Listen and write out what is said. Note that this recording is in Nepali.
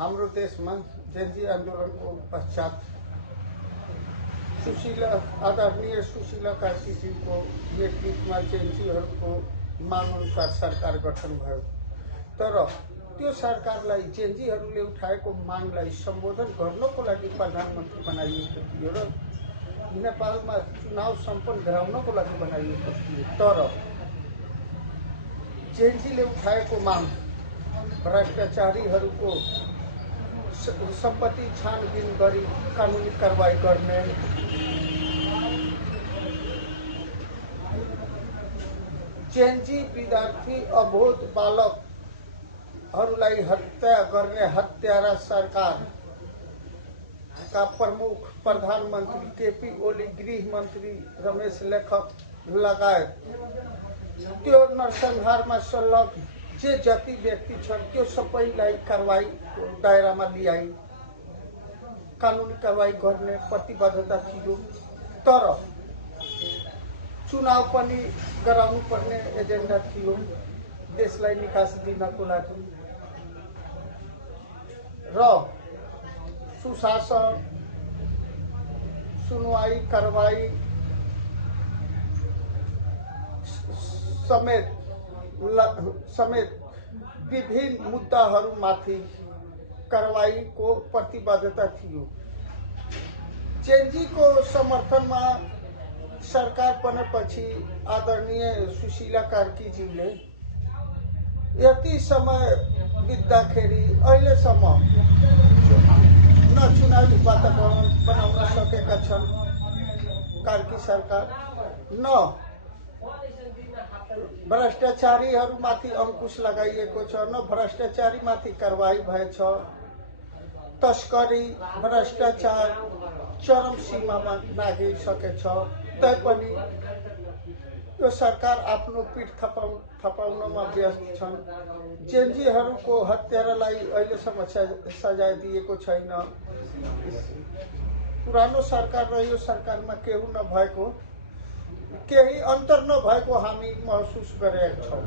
हाम्रो देशमा जेन्जी आन्दोलनको पश्चात आदरणीय सुशीला कार्कीजीको नेतृत्वमा जेन्जीहरूको माग अनुसार सरकार गठन भयो। तर त्यो सरकारलाई जेन्जीहरूले उठाएको मागलाई सम्बोधन गर्नको लागि प्रधानमन्त्री बनाइएको थियो र नेपालमा चुनाव सम्पन्न गराउनको लागि बनाइएको थियो। तर जेन्जीले उठाएको माग भ्रष्टाचारीहरूको सम्पत्ति छानबिन गरी कानुनी कारबाही गर्ने, जेन्जी विद्यार्थी अबोध बालकहरूलाई हत्या गर्ने हत्यारा सरकार का प्रमुख प्रधानमन्त्री केपी ओली, गृह मन्त्री रमेश लेखक लगायत त्यो नरसंहारमा संलग्न जे जति व्यक्ति छन् त्यो सबैलाई कारबाही दायरामा ल्याई कानुनी कारबाही गर्ने प्रतिबद्धता थियो। तर चुनाव पनि गराउनु पर्ने एजेन्डा थियो देशलाई निकास दिनको लागि र सुशासन, सुनवाई, कारबाही समेत विभिन्न मुद्दाहरूमाथि कारबाहीको प्रतिबद्धता थियो। जेन्जीको समर्थनमा सरकार बनेपछि आदरणीय सुशीला कार्कीजीले यति समय बित्दाखेरि अहिलेसम्म न चुनावी वातावरण बनाउन सकेका छन् कार्की सरकार, न भ्रष्टाचारीहरूमाथि अंकुश लगाइएको छ, न भ्रष्टाचारीमाथि कारबाही भएछ। तस्करी, भ्रष्टाचार चरम सीमामा नागिसकेछ। तैपनि यो सरकार आफ्नो पीठ थपाउनमा व्यस्त छन्। जेन्जीहरूको हत्यारालाई अहिलेसम्म सजाय दिएको छैन। पुरानो सरकार र यो सरकारमा केही अन्तर नभएको हामी महसुस गरेका छौँ।